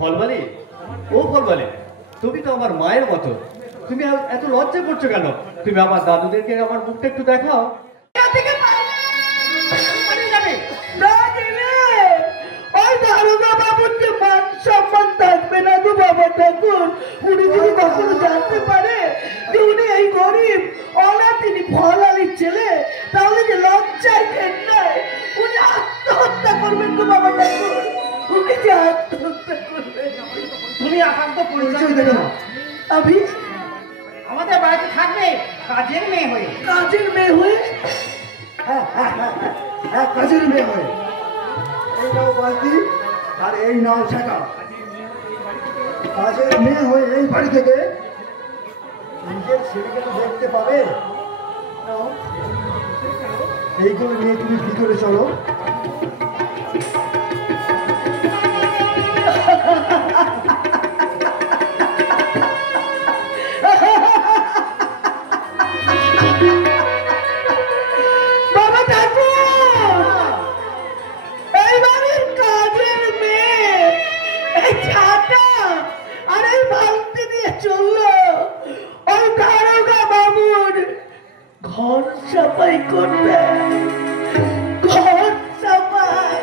ফলবালি, ও ফলবালি, তুমি তো আমার মায়ের মতো, তুমি এত লজ্জা করছো কেন? তুমি আমার দাদুদেরকে আমার মুখটা একটু দেখাও। ওই দারোগা বাবুর যে মান সম্মান থাকবে না গো বাবা ঠাকুর। উনি যদি কখনো জানতে পারে যে উনি এই গরিব অনাথিনী ফলালির ছেলে, তাহলে যে লজ্জায় ঘেন্নায় উনি আত্মহত্যা করবেন গো বাবা ঠাকুর। উনি যে আত্মহত্যা করবেন। তুমি একান্ত পরিচয় দেবে না। আমি আমাদের বাড়িতে থাকবে কাজের মেয়ে হয়ে। কাজের মেয়ে হয়ে? হ্যাঁ, কাজের মেয়ে হয়ে। এই নাও বালতি আর এই নাও ছেঁকা। কাজের মেয়ে হয়ে এই বাড়ি থেকে নিজের ছেলেকে তো দেখতে পাবে। নাও, এইগুলো নিয়ে তুমি ভিতরে চলো। বাবা ঠাকুর, এই বাড়ির কাজের মেয়ে এই ছাতা আর এই বালতি দিয়ে চললো ওই দারোগা বাবুর ঘর সাফাই করতে। ঘর সাফাই।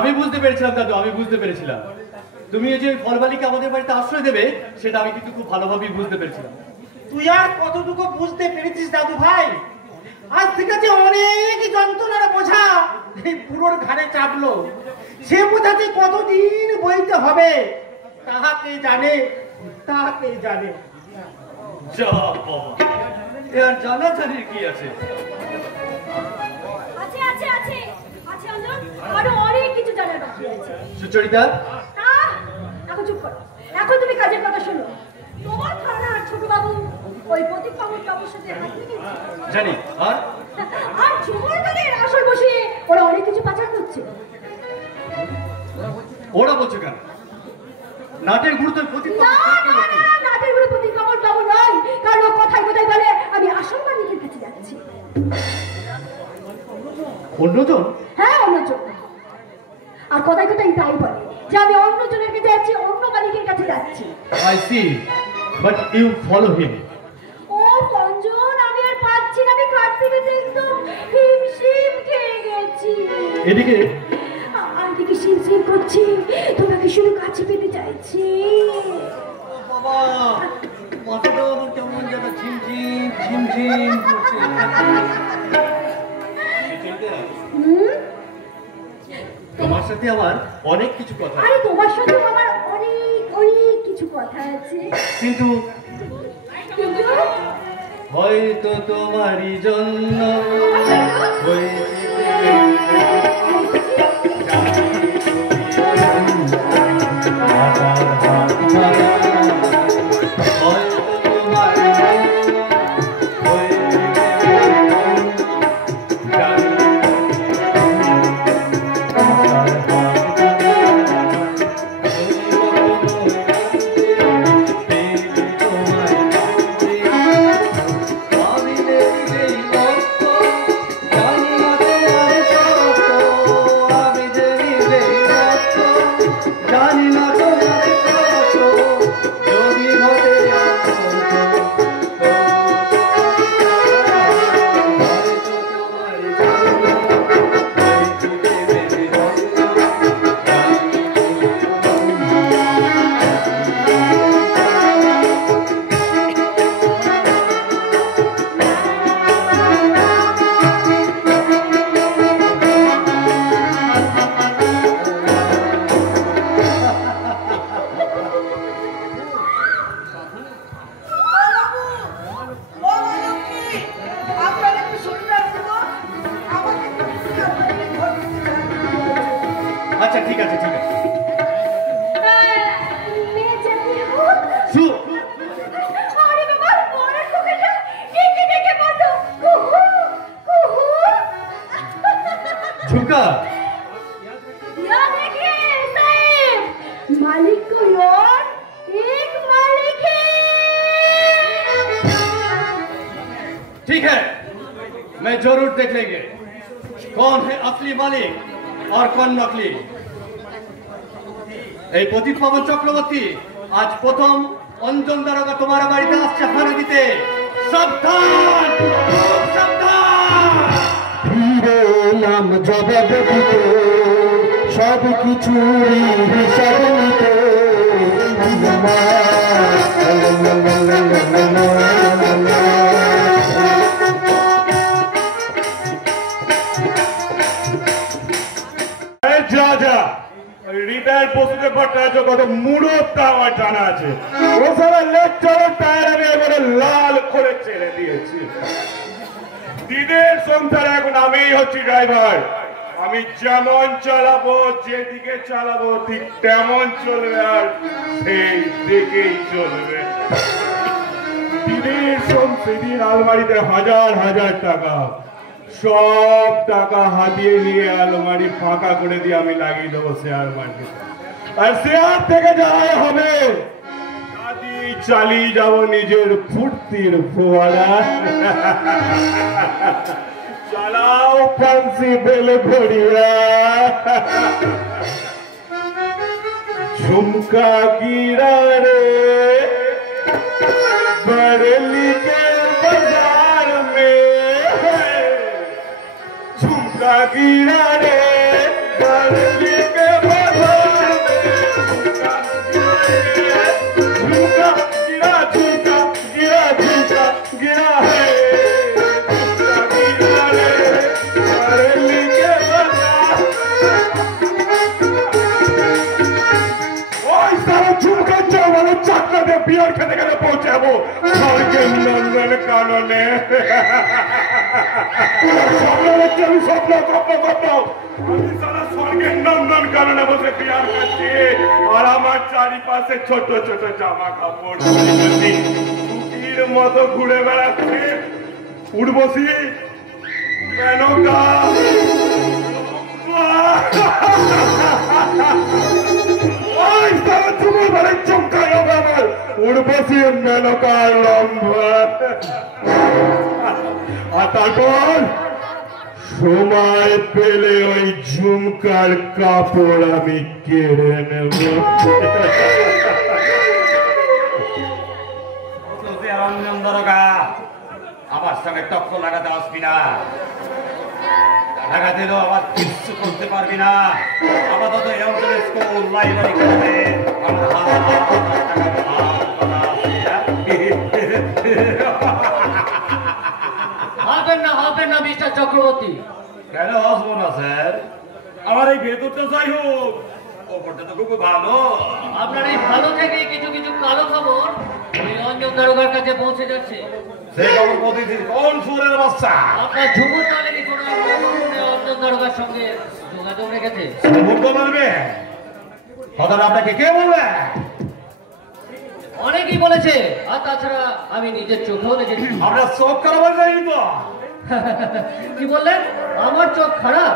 আমি বুঝতে পেরেছিলাম দাদু, আমি বুঝতে পেরেছিলাম তুমি এই যে ফলবালিকে আমাদের বাড়িতে আশ্রয় দেবে, সেটা আমি কিন্তু খুব ভালোভাবেই বুঝতে পেরেছিলাম। তুই আর কতটুকু বুঝতে পেরেছিস দাদু ভাই? আজ থেকে যে অনেক যন্ত্রণার বোঝা এই পুরোর ঘাড়ে চাপলো, সে বোঝা যে কতদিন বইতে হবে তাহাকে জানে, তাহাকে জানে। যা বাবা, এ আর জানাজানির কি আছে? আছে আছে আছে আছে অঞ্জন, আরো অনেক কিছু জানার বাকি আছে। সুচরিতা, এখন চুপ করো, এখন তুমি কাজের কথা শোনো। তোমার থানার ছোট বাবু ওই প্রতীক বাবুর সাথে হাত মিলিয়েছে। জানি। আর চোরদের আসর বসিয়ে ওরা অনেক কিছু পাচার করছে। ওরা বলছে কেন? নাটের গুরুত্ব প্রতীক না না না, নাটের গুরু প্রতীক বাবু নয়, কারণ ও কথায় কথায় বলে আমি আসল মালিকের কাছে যাচ্ছি। অন্যজন? হ্যাঁ, অন্যজন। আর কথায় কথায় তাই বলে যে আমি অন্যজনের কাছে যাচ্ছি, অন্য মালিকের কাছে যাচ্ছি। I see, but you follow him. ও অঞ্জন, আমি আর পাচ্ছি না, আমি কাট থেকে একদম হিমশিম খেয়ে গেছি। এদিকে আর দিকে শিম করছি, তোমাকে শুধু কাছে পেতে চাইছি। বাবা, মাথাটা আমার কেমন যেন ঝিমঝিম ঝিমঝিম করছে। তোমার সাথে আমার অনেক কিছু কথা। আরে তোমার সাথে আমার অনেক অনেক কিছু কথা আছে, কিন্তু হয়তো তোমারই জন্য ठीक है, मैं जरूर देख लेंगे कौन है असली मालिक और कौन नकली। এই প্রতীক পাবন চক্রবর্তী আজ প্রথম অঞ্জন দারোগা তোমার বাড়িতে আসছে হানা দিতে। সাবধান সাবধান। ফিরে এলাম জবাব দিতে, সব কিছুরই হিসাব নিতে। রিটায়ার্ড পোস্টের ভট্টাচার্য কত মুড়োটা আমার জানা আছে। ও সারা লেকচারের টায়ার আমি এবারে লাল করে ছেড়ে দিয়েছি। দিনের সংসারে এখন আমিই হচ্ছি ড্রাইভার। আমি যেমন চালাবো, যেদিকে চালাবো ঠিক তেমন চলবে আর সেই দিকেই চলবে। দিনের সেদিন আলমারিতে হাজার হাজার টাকা, সব টাকা হাতিয়ে নিয়ে আলমারি ফাঁকা করে দিয়ে আমি লাগিয়ে দেবো শেয়ার মার্কেটে। আর শেয়ার থেকে যাই হবে দাদি চালিয়ে যাব নিজের ফুর্তির ফোয়ারা। চালাও ফান্সি বেলে ঘড়িয়া, ঝুমকা গিরা রে बरेली के बाजार में, झुमका गिरा रे बरेली के পৌঁছাবো স্বর্গের নন্দন কাননে। স্বপ্ন হচ্ছে, আমি স্বপ্ন আমি সারা স্বর্গের নন্দন কাননে বসে বিয়ার করছি, আর আমার চারিপাশে ছোট ছোট জামা কাপড় কুকির মতো ঘুরে বেড়াচ্ছে। উঠবসি মেনকা ওই সারা চুমুর বেড়ে চমকায় আমার উঠবসি মেনকার লম্বা। আর তারপর সময় পেলে ওই ঝুমকার কাপড় আমি কেড়ে নেব। রঞ্জন দরগা, আমার সঙ্গে টক্কর লাগাতে আসবি না, লাগাতে দিলেও আবার কিচ্ছু করতে পারবি না। আপাতত এই অঞ্চলে স্কুল লাইব্রেরি করবে হবে না মিস্টার চক্রবর্তী। কেন আসবো না স্যার? আমার এই ভেতরটা যাই হোক, ওপরটা তো খুব ভালো। আপনার এই ভালো থেকে কিছু কিছু কালো খবর ওই অঞ্জন দারোগার কাছে পৌঁছে যাচ্ছে। সেই খবর প্রতিদিন কোন সুরের বাচ্চা? আপনার ঝুমুর দলেরই কোনো অঞ্জন দারোগার সঙ্গে যোগাযোগ রেখেছে। ঝুমুর বলবে কথাটা আপনাকে কে বলবে? অনেকেই বলেছে, আর তাছাড়া আমি নিজের চোখেও দেখেছি। আপনার চোখ খারাপ হয়ে যায়নি তো? কি বললেন? আমার চোখ খারাপ?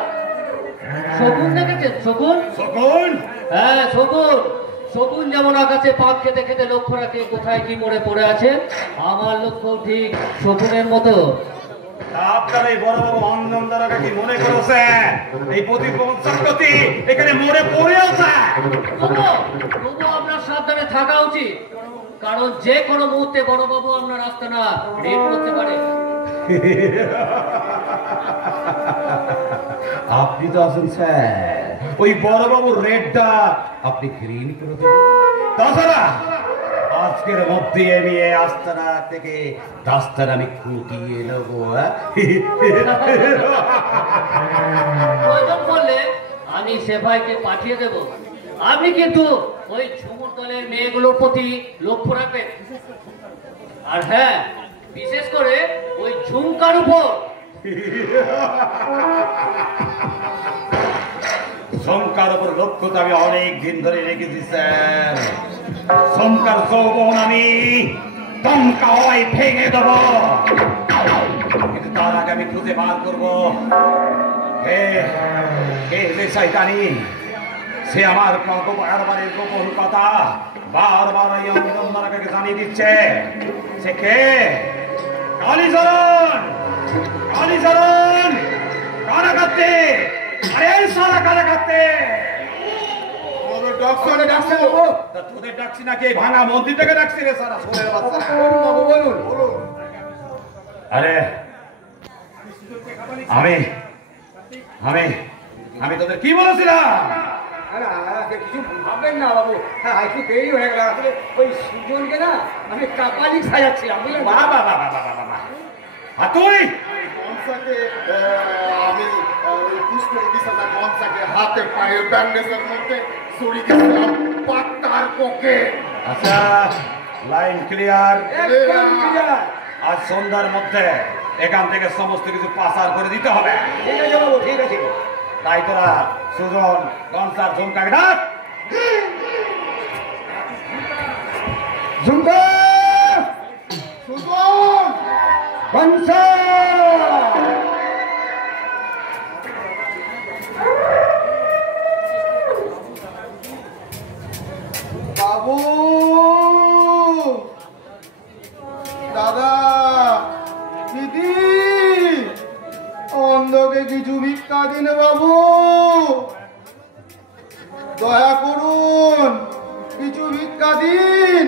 শকুন দেখেছেন? শকুন? শকুন? হ্যাঁ শকুন। শকুন যেমন আকাশে পাক খেতে খেতে লক্ষ্য রাখে কোথায় কি মরে পড়ে আছে, আমার লক্ষ্য ঠিক শকুনের মতো। আপনার এই বড় বড় অঞ্জন দ্বারা কি মনে করেছে এই প্রতিপক্ষ চক্রবর্তী এখানে মরে পড়ে আছে? তবুও আপনার সাবধানে থাকা উচিত, কারণ যে কোনো মুহূর্তে বড়বাবু আপনার আস্তানা রেড করতে পারে। আপনি তো আছেন স্যার, ওই বড়বাবুর রেডটা আপনি গ্রিন করে দেবেন। তাছাড়া আজকের মধ্যে আমি আস্তানা থেকে রাস্তাটা আমি খুঁটিয়ে নেবো। প্রয়োজন পড়লে আমি সেভাইকে পাঠিয়ে দেব। আপনি কিন্তু ওই ঝুমুর দলের মেয়েগুলোর প্রতি লক্ষ্য রাখবেন, আর হ্যাঁ বিশেষ করে ওই ঝুমকার উপর। ঝুমকার উপর লক্ষ্য তো আমি অনেক দিন ধরে রেখেছি স্যার। ঝুমকার যৌবন আমি টঙ্কা হয় ভেঙে দেব, কিন্তু তার আগে আমি খুঁজে বার করবো কে যে শয়তানি সে আমার বারবারের গোপন কথা বারবার এই অঞ্জনদারাকে জানিয়ে দিচ্ছে। সে কে? কালীচরণ! কালীচরণ! কারা কাটতে? আরে সারা কারা কাটতে? তোদের ডাকছি নাকি এই ভাঙা মন্দির থেকে ডাকছি রে সারা সোরের বাচ্চারা? আরে আমি আমি আমি তোদের কি বলেছিলাম? কিছু ভাববেন না বাবু, হ্যাঁ একটু দেরি হয়ে গেল। আসলে ওই সুজনকে না আমি কাপালি সাজাচ্ছিলাম, বুঝলেন? বাবা বাবা বাবা বাবা, আর তুই? আমি পুষ্পের বিছানা কনসাকে হাতে পায়ে ব্যান্ডেজের মধ্যে ছড়ি গেছিলাম পাক্কার পকে। আচ্ছা লাইন ক্লিয়ার। একদম ক্লিয়ার। আজ সন্ধ্যার মধ্যে এখান থেকে সমস্ত কিছু পাচার করে দিতে হবে। ঠিক আছে বাবু, ঠিক আছে। তাই তোরা সুজন কনসার ঝুমকাকে ডাক। ঝুমকা, সুজন, বংশা। বাবু, দাদা, দিদি, অন্ধকে কিছু ভিক্ষা দিন বাবু, দয়া করুন, কিছু ভিক্ষা দিন।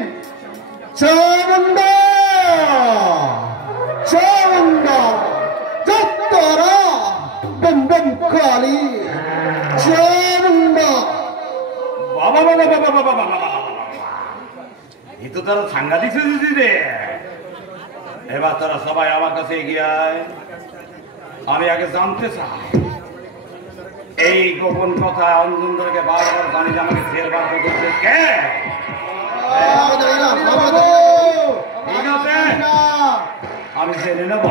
চামুন্ডা, চামুন্ডা, চত্বরা, বম বম কালী, চামুন্ডা। বাবা বাবা বাবা বাবা বাবা বাবা, এই তো তারা সাংঘাতিক সেজেছি রে। এবার তারা সবাই আমার কাছে এগিয়ে আয়, আমি আগে জানতে চাই এই গোপন কথা অঞ্জনদারকে বারবার জানি যে আমাকে জেল বার করতে কে? জেনে নেব।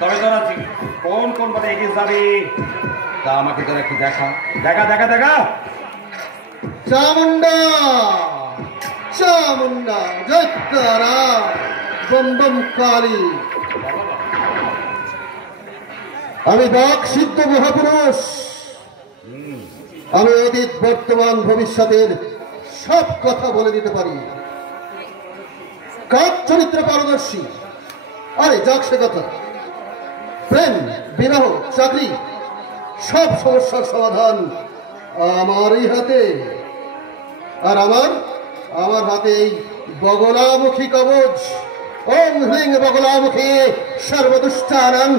তবে তোরা কোন কোন পথে এগিয়ে যাবি তা আমাকে তোরা একটু দেখা দেখা দেখা দেখা। চামুন্ডা চামুন্ডা জয় তারা বম বম কালী। আমি বাক সিদ্ধ মহাপুরুষ। আমি অতীত বর্তমান ভবিষ্যতের সব কথা বলে দিতে পারি। কাজ চরিত্রে পারদর্শী। আরে যাক সে কথা। প্রেম বিবাহ চাকরি সব সমস্যার সমাধান আমারই হাতে। আর আমার হাতে এই বগলামুখী কবচ। ওম হ্রিং বগলামুখী সর্বদুষ্টানাং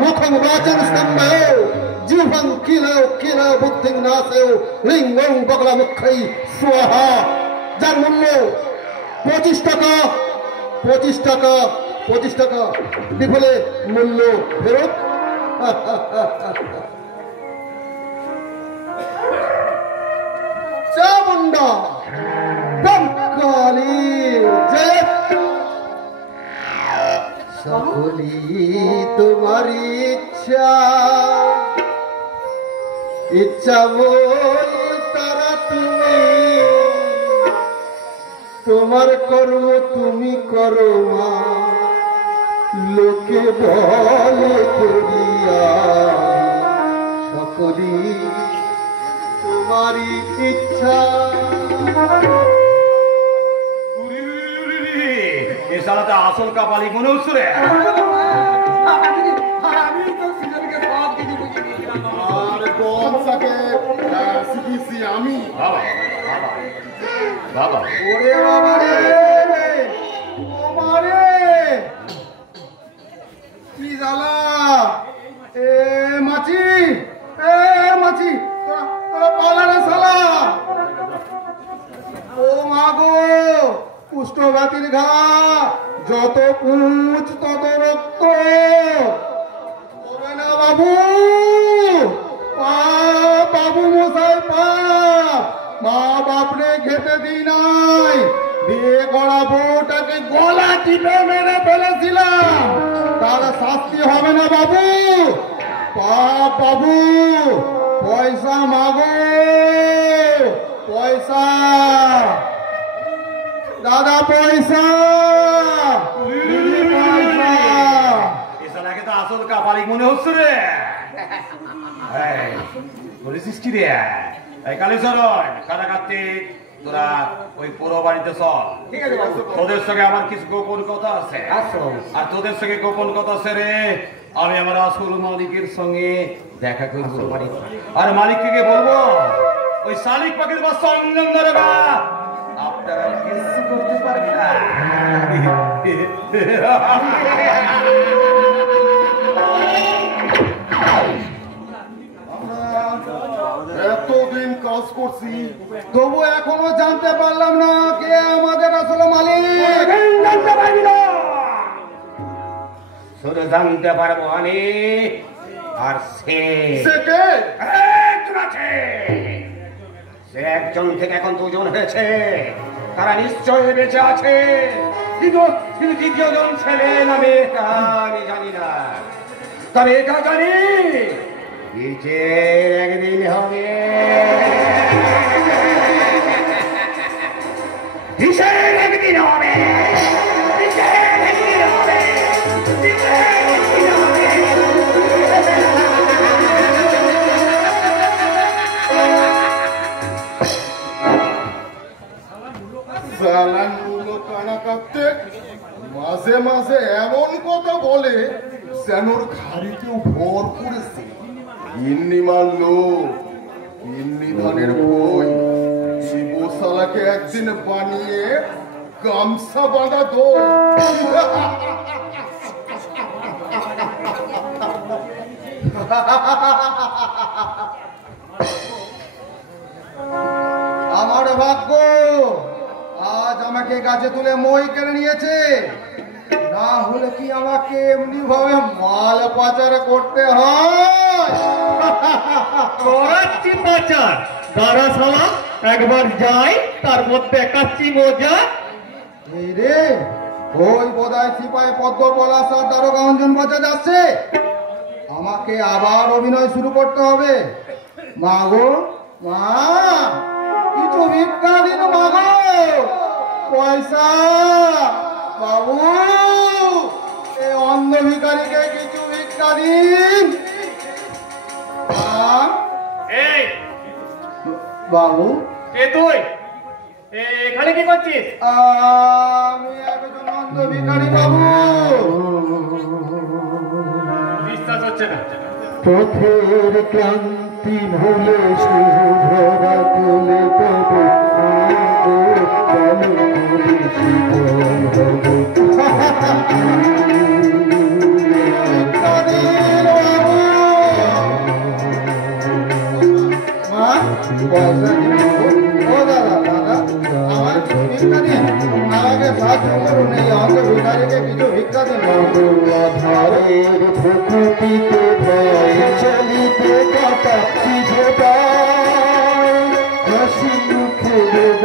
মুখং বাচন স্তম্ভয় জিহ্বং কিলয় কিলয় বুদ্ধিং নাশয় হ্রিং ওম বগলামুখী স্বাহা। যার মূল্য 25 টাকা 25 টাকা 25 টাকা। বিফলে মূল্য ফেরত। চামুন্ডা বমকালী জয়। সকলি তোমার ইচ্ছা ইচ্ছা বল তারা তুমি। তোমার কর্ম তুমি করো মা। লোকে বলে করিয়া সকলি তোমারই ইচ্ছা। এ সালাতে আসল কাপালি মনে হচ্ছে রে। আর কমসাকে শিখিয়েছি আমি। বাবা বাবা ওরে বাবা রে ওমারে কি জ্বালা। মাছি মাছি তোরা পালা রে শালা। ও মাগো কুষ্ঠঘাতির ঘা যত পুঁজ তত রক্ত। ওরে না বাবু বাবু মশাই মা বাপরে খেতে দিই নাই। বিয়ে করা বউটাকে গলা টিপে মেরে ফেলেছিলাম। তার শাস্তি হবে না বাবু। বাবু পয়সা মাগো পয়সা। দাদা পয়সা পয়সা। এ সালাকে তো আসল কাপালি মনে হচ্ছে রে। বলেছিস কি রে? এই কালীচরণ কাটা কার্তিক তোরা ওই পুরো বাড়িতে চল। তোদের সঙ্গে আমার কিছু গোপন কথা আছে। আর তোদের সঙ্গে গোপন কথা আছে রে। আমি আমার আসল মালিকের সঙ্গে দেখা করবো। আর মালিককে বলবো ওই শালিক পাখির বাচ্চা অঞ্জন দরগা আপনারা কিছু করতে পারবেন না। এতদিন কাজ করছি তবু এখনো জানতে পারলাম না কে আমাদের আসলে মালিক। জানতে পারবি না, শুধু জানতে পারবো আমি। আর সে একজন থেকে এখন 2 জন হয়েছে। তারা নিশ্চয়ই বেঁচে আছে, কিন্তু দ্বিতীয় জন ছেলে না মেয়েটা আমি জানি না। তবে এটা জানি একদিন হবে। একদিন হবে মাঝে মাঝে এমন কথা বলে যেন ওর ঘাড়িতেও ভর করেছে। ইন্নি মারলো ইন্নি ধানের বই। শিবশালাকে একদিন বানিয়ে গামছা বাঁধা দো। আমার ভাগ্য আজ আমাকে গাছে তুলে মই কেড়ে নিয়েছে। না হলে কি আমাকে এমনি ভাবে মাল পাচার করতে হয়? করাচ্ছি পাচার দাঁড়া শালা, একবার যাই তারপর দেখাচ্ছি মজা। এই রে ওই বোধহয় সিপাহী পদ্ম পলাশ আর দারোগা অঞ্জন বাজা যাচ্ছে। আমাকে আবার অভিনয় শুরু করতে হবে। মা গো, মা, কিছু ভিক্ষা দিন মা গো, পয়সা। বাবু, এই অন্ধ ভিখারিকে কিছু ভিক্ষা দিন। এই বাবু, কে তুই? এখানে কি করছিস? আমি একজন অন্ধ ভিখারি বাবু। বিশ্বাস হচ্ছে না। পথের ক্লান্তি ভুলে শুভ্রা তুলে তবে আমাকে সাহায্য করুন, এই অন্ধ ভিখারিকে কিছু ভিক্ষা দিন। আধারের প্রকৃতিতে ভয় চলিতে কাটাচ্ছি হাসি মুখে দেব